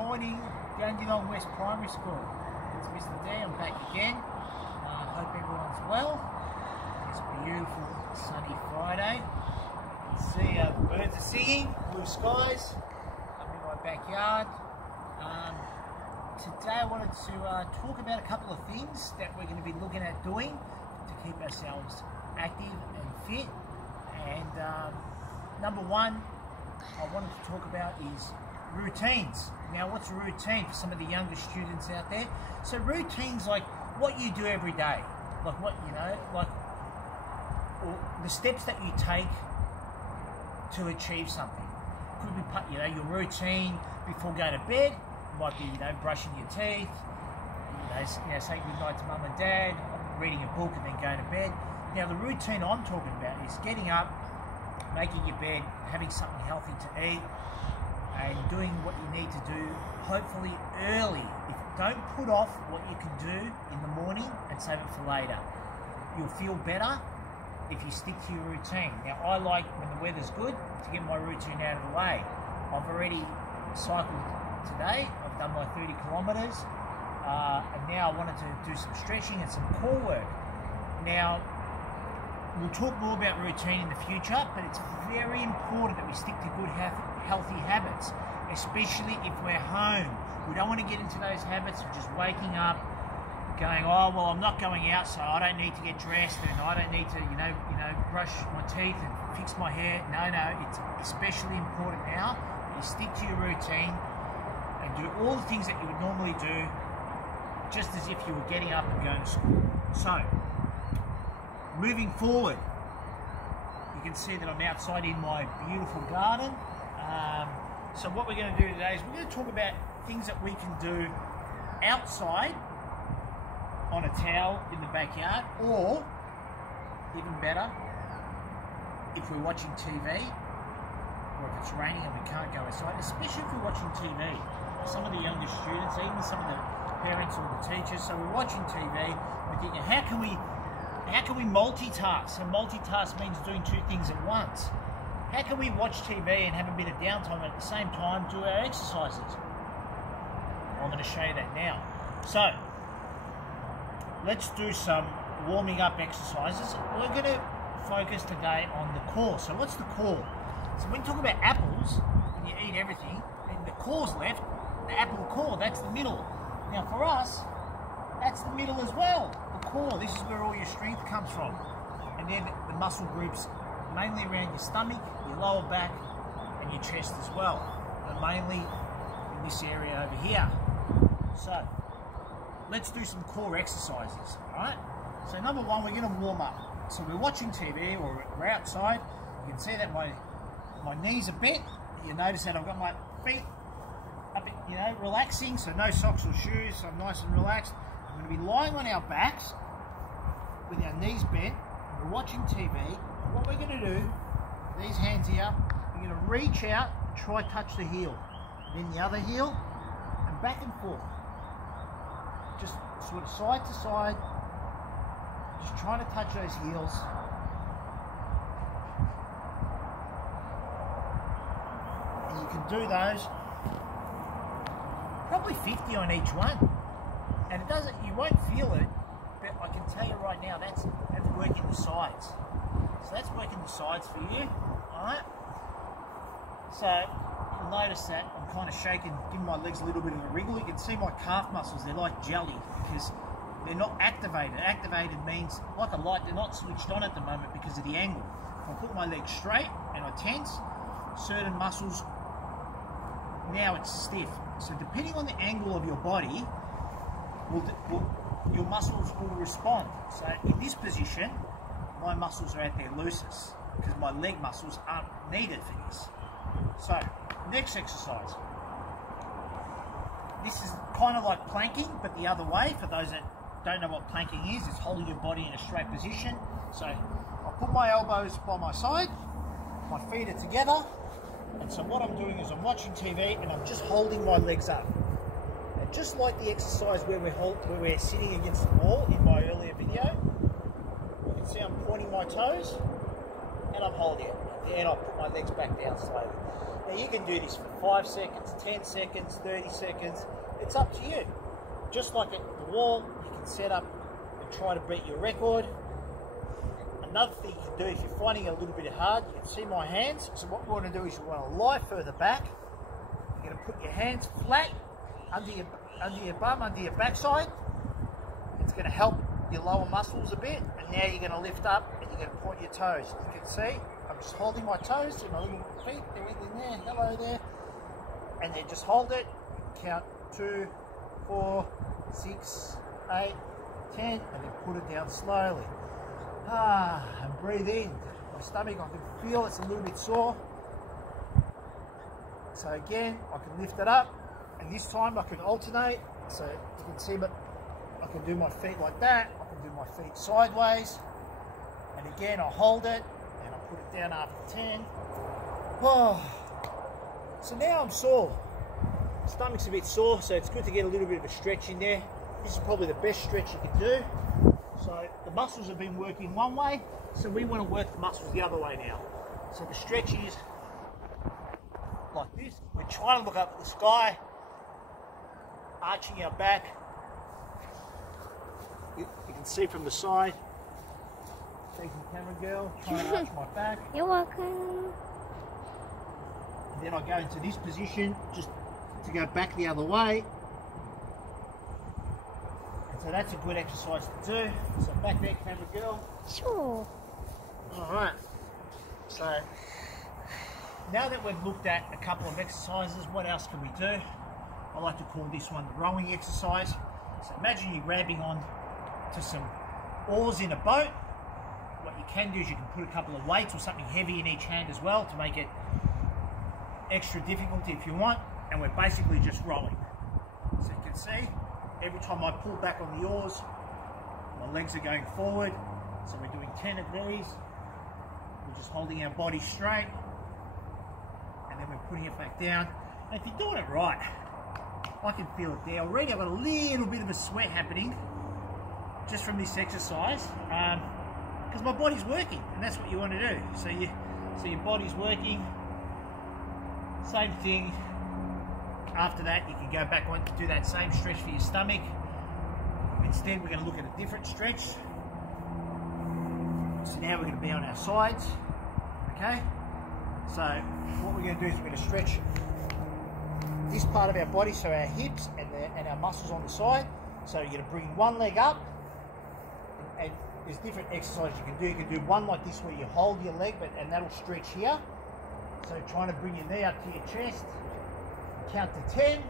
morning, Dandenong West Primary School. It's Mr. D, I'm back again. Hope everyone's well. It's a beautiful sunny Friday. You can see the birds are singing, blue skies. I'm in my backyard. Today I wanted to talk about a couple of things that we're going to be looking at doing to keep ourselves active and fit. And number one I wanted to talk about is routines. Now, what's a routine for some of the younger students out there? So routines like what you do every day, like what or the steps that you take to achieve something. Could be, your routine before going to bed. Might be, brushing your teeth. Saying goodnight to mum and dad, reading a book, and then going to bed. Now, the routine I'm talking about is getting up, making your bed, having something healthy to eat, and doing what you need to do, hopefully early. Don't put off what you can do in the morning and save it for later. You'll feel better if you stick to your routine. Now, I like, when the weather's good, to get my routine out of the way. I've already cycled today. I've done my 30 kilometres, and now I wanted to do some stretching and some core work. Now, we'll talk more about routine in the future, but it's very important that we stick to good, healthy habits, especially if we're home. We don't want to get into those habits of just waking up, going, oh, well, I'm not going out, so I don't need to get dressed, and I don't need to, brush my teeth and fix my hair. No, it's especially important now that you stick to your routine and do all the things that you would normally do, just as if you were getting up and going to school. So, moving forward, you can see that I'm outside in my beautiful garden. So what we're going to do today is we're going to talk about things that we can do outside on a towel in the backyard, or even better, if we're watching TV, or if it's raining and we can't go outside, especially if we're watching TV. Some of the younger students, even some of the parents or the teachers, so we're watching TV, we're thinking, how can we multitask? So multitask means doing two things at once. How can we watch TV and have a bit of downtime and at the same time do our exercises? I'm going to show you that now. So, let's do some warming up exercises. We're going to focus today on the core. So what's the core? So when you talk about apples, when you eat everything, and the core's left, the apple core, that's the middle. Now for us, that's the middle as well. The core, this is where all your strength comes from. And then the muscle groups, mainly around your stomach, your lower back, and your chest as well. And mainly in this area over here. So, let's do some core exercises, alright? So number one, we're going to warm up. So we're watching TV or we're outside. You can see that my knees are bent. You notice that I've got my feet up, relaxing, so no socks or shoes, so I'm nice and relaxed. We're going to be lying on our backs with our knees bent. We're watching TV. And what we're going to do, these hands here, we're going to reach out, try touch the heel, then the other heel, and back and forth. Just sort of side to side, just trying to touch those heels. And you can do those probably 50 on each one. And it doesn't, you won't feel it, but I can tell you right now, that's working the sides. So that's working the sides for you, alright? So you'll notice that I'm kind of shaking, giving my legs a little bit of a wriggle. You can see my calf muscles, they're like jelly because they're not activated. Activated means, like a light, they're not switched on at the moment because of the angle. If I put my legs straight and I tense, certain muscles, now it's stiff. So depending on the angle of your body, your muscles will respond. So in this position, my muscles are at their loosest because my leg muscles aren't needed for this. So, next exercise. This is kind of like planking, but the other way. For those that don't know what planking is, it's holding your body in a straight position. So, I put my elbows by my side, my feet are together, and so what I'm doing is I'm watching TV and I'm just holding my legs up. And just like the exercise where we're sitting against the wall in my earlier video, you can see I'm pointing my toes and I'm holding it. And I'll put my legs back down slowly. Now you can do this for 5 seconds, 10 seconds, 30 seconds. It's up to you. Just like at the wall, you can set up and try to beat your record. Another thing you can do if you're finding it a little bit hard, you can see my hands. So what we want to do is you want to lie further back. You're going to put your hands flat under your bum, under your backside. It's going to help your lower muscles a bit. And now you're going to lift up and you're going to point your toes. You can see I'm just holding my toes to my little feet. They're in there. Hello there. And then just hold it. Count 2, 4, 6, 8, 10, and then put it down slowly. And breathe in. My stomach, I can feel it's a little bit sore. So again, I can lift it up, and this time I can alternate. So you can see, but I can do my feet like that. I can do my feet sideways, and again I hold it, and I put it down after 10. So now I'm sore. Stomach's a bit sore, so it's good to get a little bit of a stretch in there. This is probably the best stretch you can do. So the muscles have been working one way, so we want to work the muscles the other way now. So the stretch is like this. We're trying to look up at the sky, arching our back. You can see from the side. Thank you, camera girl. Trying to arch my back. You're welcome. And then I go into this position, just to go back the other way. And so that's a good exercise to do. So back there, camera girl. Sure. Alright. So now that we've looked at a couple of exercises, what else can we do? I like to call this one the rowing exercise. So imagine you're grabbing on to some oars in a boat. What you can do is you can put a couple of weights or something heavy in each hand as well to make it extra difficulty if you want. And we're basically just rowing. So you can see, every time I pull back on the oars, my legs are going forward. So we're doing 10 of these. We're just holding our body straight. And then we're putting it back down. And if you're doing it right, I can feel it there. Already I've got a little bit of a sweat happening just from this exercise. Because my body's working, and that's what you want to do. So your body's working. Same thing. After that, you can go back on to do that same stretch for your stomach. Instead, we're going to look at a different stretch. So now we're going to be on our sides. Okay? So what we're going to do is we're going to stretch this part of our body, so our hips and our muscles on the side. So you're going to bring one leg up, and there's different exercises you can do. You can do one like this where you hold your leg, and that'll stretch here. So trying to bring your knee up to your chest. Count to 10.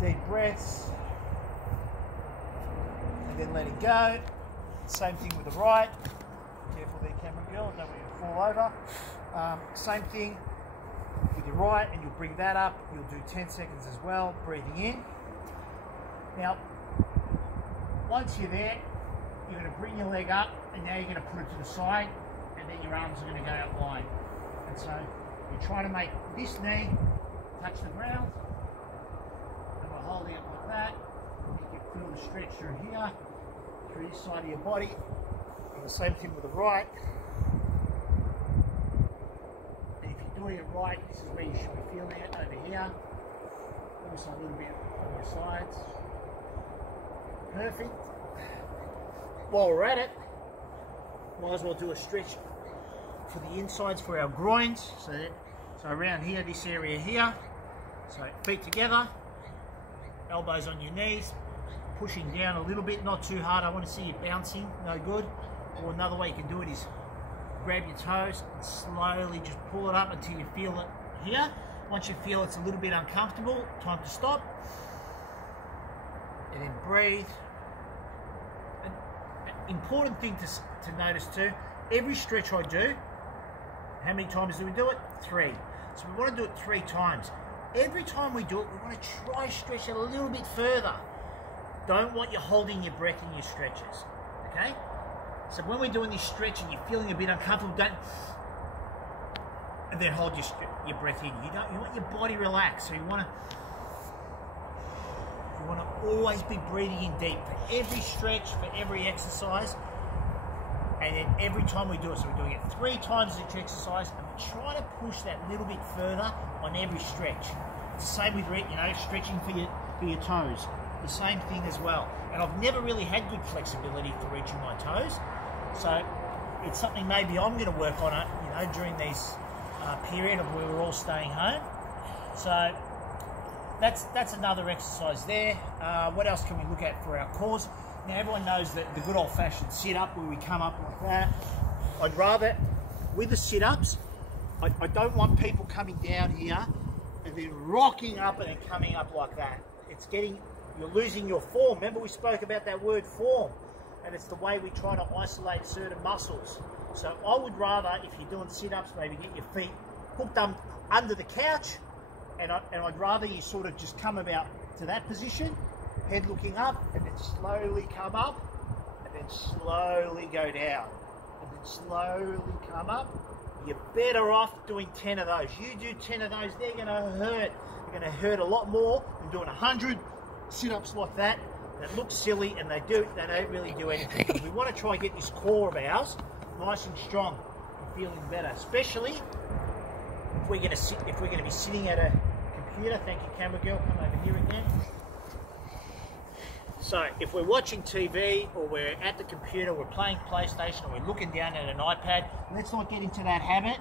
Deep breaths. And then let it go. Same thing with the right. Careful there, camera girl, don't want you to fall over. Same thing with your right, and you'll bring that up. You'll do 10 seconds as well, breathing in. Now, once you're there, you're going to bring your leg up, and now you're going to put it to the side, and then your arms are going to go out wide. And so you're trying to make this knee touch the ground, and we're holding it like that. You can feel the stretch through here, through this side of your body, and the same thing with the right. And if you're doing it right, this is where you should be feeling it, over here. Also a little bit on your sides. Perfect. While we're at it, might as well do a stretch for the insides for our groins. So around here, this area here. So feet together, elbows on your knees, pushing down a little bit, not too hard. I want to see you bouncing, no good. Or another way you can do it is grab your toes and slowly just pull it up until you feel it here. Once you feel it's a little bit uncomfortable, time to stop. And then breathe. An important thing to notice too, every stretch I do, how many times do we do it? 3. So we want to do it 3 times. Every time we do it, we want to try stretch it a little bit further. Don't want you holding your breath in your stretches, okay? So when we're doing this stretch and you're feeling a bit uncomfortable, don't, and then hold your breath in. You want your body relaxed, so you want to always be breathing in deep for every stretch, for every exercise. And then every time we do it, so we're doing it 3 times each exercise, and we're trying to push that little bit further on every stretch. It's the same with, stretching for your toes. The same thing as well. And I've never really had good flexibility for reaching my toes. So it's something maybe I'm going to work on it, during this period of where we're all staying home. So that's another exercise there. What else can we look at for our cores? Now everyone knows that the good old-fashioned sit-up where we come up like that. I'd rather, with the sit-ups, I don't want people coming down here and then rocking up and then coming up like that. You're losing your form. Remember we spoke about that word form, and it's the way we try to isolate certain muscles. So I would rather, if you're doing sit-ups, maybe get your feet hooked up under the couch, and I'd rather you sort of just come about to that position, head looking up, and then slowly come up, and then slowly go down, and then slowly come up. You're better off doing 10 of those. You do 10 of those, they're going to hurt. They're going to hurt a lot more than doing 100 sit-ups like that. That look silly, and they don't really do anything. Because we want to try and get this core of ours nice and strong and feeling better, especially if we're going to be sitting at a computer. Thank you, camera girl. Come over here again. So if we're watching TV or we're at the computer, we're playing PlayStation, or we're looking down at an iPad, let's not get into that habit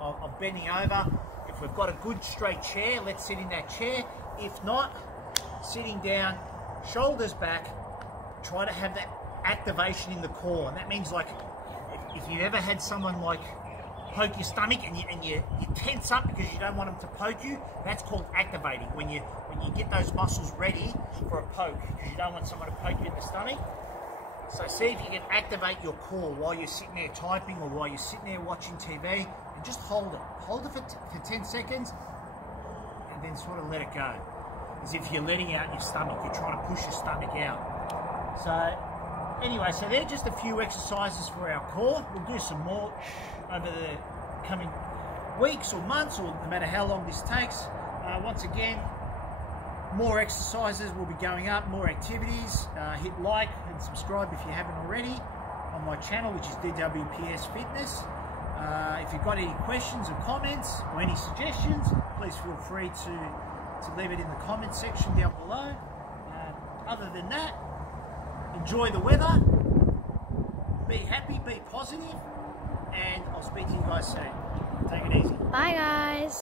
of bending over. If we've got a good straight chair, let's sit in that chair. If not, sitting down, shoulders back, try to have that activation in the core. And that means, like, if you've ever had someone like poke your stomach and you tense up because you don't want them to poke you, that's called activating. When you get those muscles ready for a poke, because you don't want someone to poke you in the stomach. So see if you can activate your core while you're sitting there typing or while you're sitting there watching TV, and just hold it. Hold it for 10 seconds and then sort of let it go. As if you're letting out your stomach, you're trying to push your stomach out. So anyway, so they're just a few exercises for our core. We'll do some more over the coming weeks or months, or no matter how long this takes. Once again, more exercises will be going up, more activities. Hit like and subscribe if you haven't already on my channel, which is DWPS Fitness. If you've got any questions or comments or any suggestions, please feel free to leave it in the comment section down below. Other than that, enjoy the weather, be happy, be positive, and I'll speak to you guys soon. Take it easy. Bye, guys.